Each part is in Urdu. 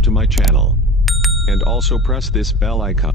subscribe to my channel. And also press this bell icon.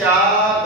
4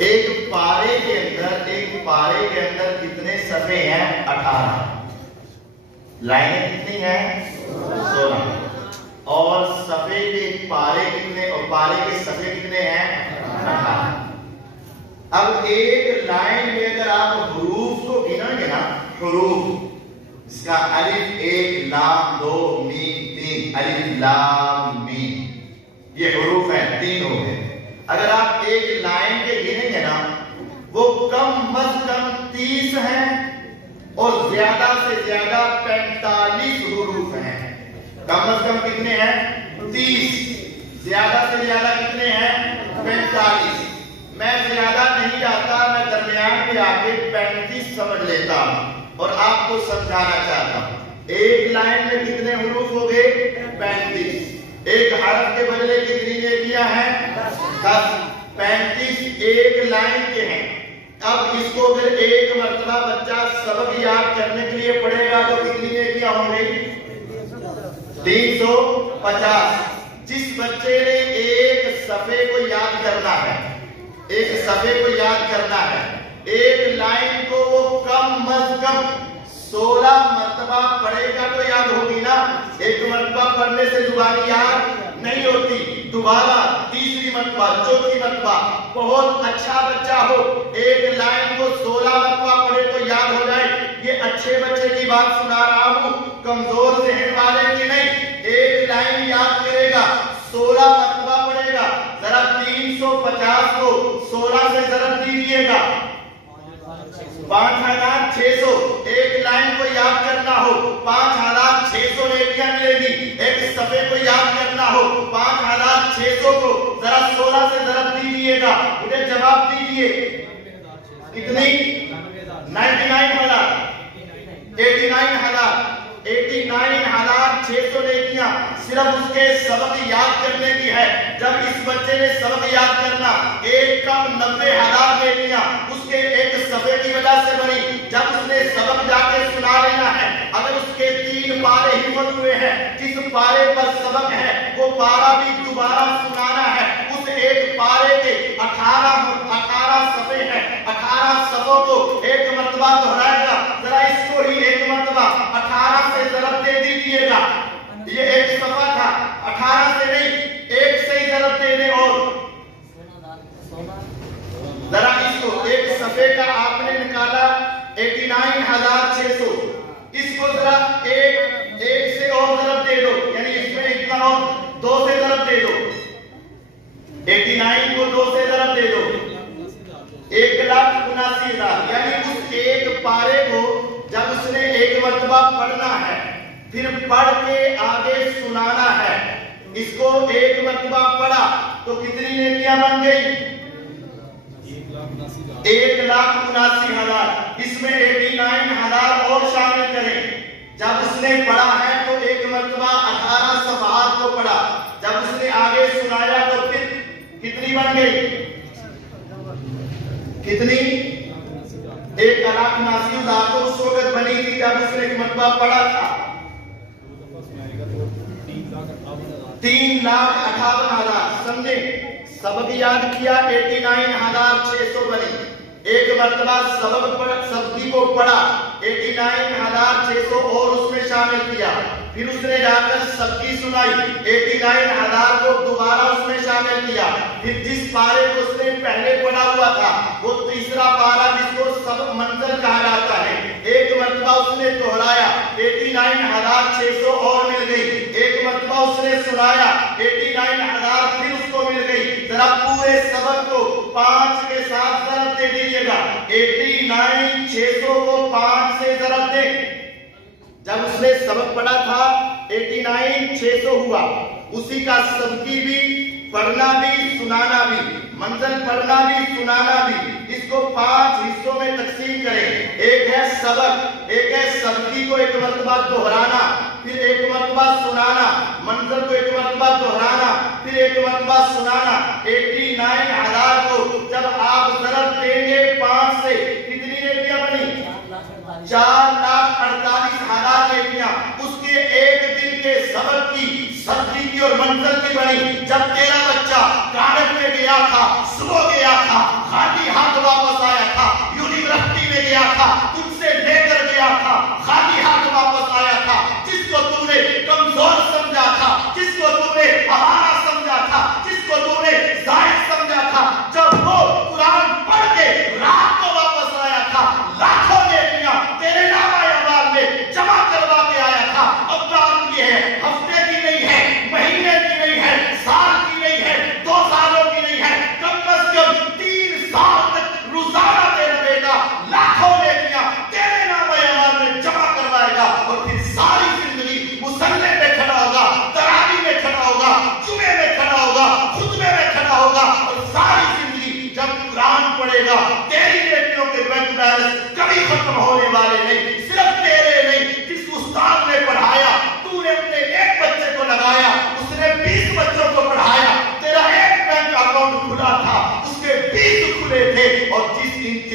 ایک پارے کے اندر کتنے صفحے ہیں؟ 18. لائنیں کتنی ہیں؟ 16. اور صفحے کے پارے کے صفحے کتنے ہیں؟ 18. اب ایک لائن میں اگر آپ حروف کو گنیں گے نا، حروف اس کا الف 1 لام 2 میم 3، الف لام میم، یہ حروف ہیں، 3 ہو گئے. اگر آپ ایک لائن کے گنیں گے نا، وہ کم از کم 30 ہیں اور زیادہ سے زیادہ 45 حروف ہیں. کم از کم کتنے ہیں؟ 30. زیادہ سے زیادہ کتنے ہیں؟ 45. میں زیادہ نہیں جاتا، میں درمیان میں آ کے 35 سمجھ لیتا ہوں اور آپ کو سمجھانا چاہتا ہوں. ایک لائن میں کتنے حروف ہو گئے؟ 35. ایک حرف کے بدلے کتنی نیکیاں ہیں؟ 10. 35 ایک لائن کے ہیں. اب اس کو اگر ایک مرتبہ بچہ سبق یاد کرنے کے لیے پڑھے گا تو کتنی نیکیاں ہوں گی؟ 350. جس بچے نے ایک صفحے کو یاد کرنا ہے، ایک لائن کو وہ کم از کم 16 مرتبہ پڑھے گا تو یاد ہوگی نا. ایک مرتبہ پڑھنے سے زبان یاد نہیں ہوتی، دوبارہ تیسری مرتبہ، چوتھی مرتبہ. بہت اچھا بچہ ہو، ایک لائن کو 16 مرتبہ پڑھے تو یاد ہو جائے. یہ اچھے بچے کی بات سنا رہا ہوں، کمزور ذہن والے کی نہیں. ایک لائن یاد کرے گا، 16 مرتبہ پڑھے گا. ذرا 350 کو 16 سے ضرب دیجیے گا، 5600. ایک لائن کو یاد کرنا ہو 5600 نیکیاں ملے گی. ایک صفحے کو یاد کرنا ہو 5600 کو ذرا 16 سے ضرب دیجیے گا. مجھے جواب دیجیے کتنی؟ 89,600 نیکیاں صرف اس کے سبق یاد کرنے کی ہے. جب اس بچے نے سبق یاد کرنا، ایک کم 90,000 نیکیاں اس کے ایک صفحے کی وجہ سے بنی. جب اس نے سبق جا کے سنا لینا ہے، اگر اس کے 3 پارے حفظ ہوئے ہیں، جس پارے پر سبق ہے وہ پارا بھی دوبارہ سنانا ہے. اس ایک پارے کے 18 صفحے ہیں، 18 صفوں کو ایک مرتبہ دہرائے گا. ذرا اس کو ہی ایک مرتبہ 18 سے ضرب دے دیجیے گا. یہ ایک صفحہ تھا، 18 سے نہیں، 1 سے ہی ضرب دے دیں. اور ذرا اس کو ایک صفحے کا آپ نے نکالا 89,600. اس کو ذرا ایک سے اور ضرب دے دو، یعنی اس میں اتنا اور 2 سے ضرب دے دو. 89 کو 2 سے ضرب دے دو، 1,79,000. یعنی اس ایک پارے کو جب اس نے ایک مرتبہ پڑھنا ہے، پھر پڑھ کے آگے سنانا ہے. اس کو ایک مرتبہ پڑھا تو کتنی نیکیاں بن گئی؟ 1,79,000. اس میں 89,000 اور شامل کریں. جب اس نے پڑھا ہے تو ایک مرتبہ 18 صفحات کو پڑھا. جب اس نے آگے سنایا تو پھر کتنی بن گئی؟ کتنی؟ 1,79,000 تو اس وقت بنی تھی جب اس نے ایک مرتبہ پڑھا تھا. 3,58,000. سمجھیں، سبق یاد کیا 89,600 بنی. ایک مرتبہ سبقی کو پڑھا 89,600 اور اس میں شامل کیا. پھر اس نے جا کر سبقی سنائی 89,000 کو دوبارہ اس میں شامل کیا. پھر جس پارے کو اس نے پہلے پڑھا ہوا تھا وہ تیسرا پارا جس کو سبق منزل کہا جاتا ہے، ایک مرتبہ اس نے دہرایا 89,600 اور مل گئی. ایک مرتبہ اس نے سنایا 89,000 پھر اس کو مل گئی. ذرا پورے سبق کو 5 کے ساتھ ضرب دے دیجیے گا. 89,600 کو 5 سے ضرب دیں. جب اس نے سبق پڑھا تھا 89,600 ہوا. اسی کا سبقی بھی، پڑھنا بھی، سنانا بھی، منزل پڑھنا بھی، سنانا بھی. اس کو 5 حصوں میں تقسیم کریں. ایک ہے سبق، ایک ہے سبقی کو ایک مرتبہ دہرانا، پھر ایک مرتبہ سنانا. منزل کو ایک مرتبہ دہرانا، پھر ایک مرتبہ سنانا. 89,000 کو جب آپ ضرب دیں گے 5 سے، کتنی نیکیاں بنی؟ 4,48,000 نیکیاں. اس کے ایک دن کے سبق کی، سبقی کی اور منزل کی بنی. جب تیرا بچہ کانٹ میں گیا تھا، سو گیا تھا، خالی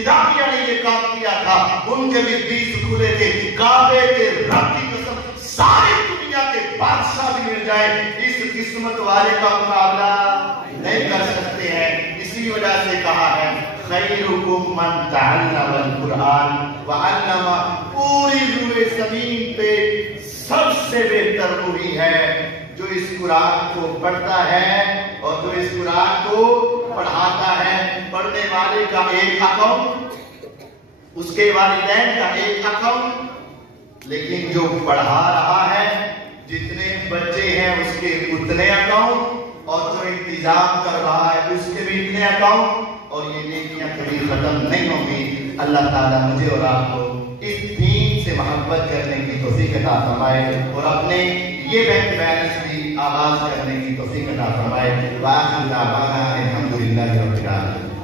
انتظامیہ نے یہ کام کیا تھا، ان کے بھی 20 کھلے تھے۔ کعبے کے رب کی قسم ساری دنیا کے بادشاہ بھی مل جائے، اس قسمت والے کا مقابلہ نہیں کر سکتے ہیں۔ اسی وجہ سے کہا ہے خیرکم من تعلم القرآن وعلم، پوری روئے زمین پہ سب سے بہتر وہی ہے جو اس قرآن کو پڑھتا ہے اور جو اس قرآن کو پڑھاتا ہے۔ پڑھنے والے کا ایک اکاؤنٹ، اس کے والدین کا ایک اکاؤنٹ، لیکن جو پڑھا رہا ہے جتنے بچے ہیں اس کے اتنے اکاؤنٹ، اور جو انتظام کر رہا ہے اس کے بھی اتنے اکاؤنٹ، اور یہ نیکیاں کبھی ختم نہیں ہوں گی۔ اللہ تعالیٰ مجھے اور آپ کو اس دین سے محبت کرنے کی توفیق عطا فرمائے اور اپنے یہ بینک بیلنس بھی آغاز کرنے کی توفیق عطا فرمائے۔ وآخر دعوانا الحمدللہ رب العالمین۔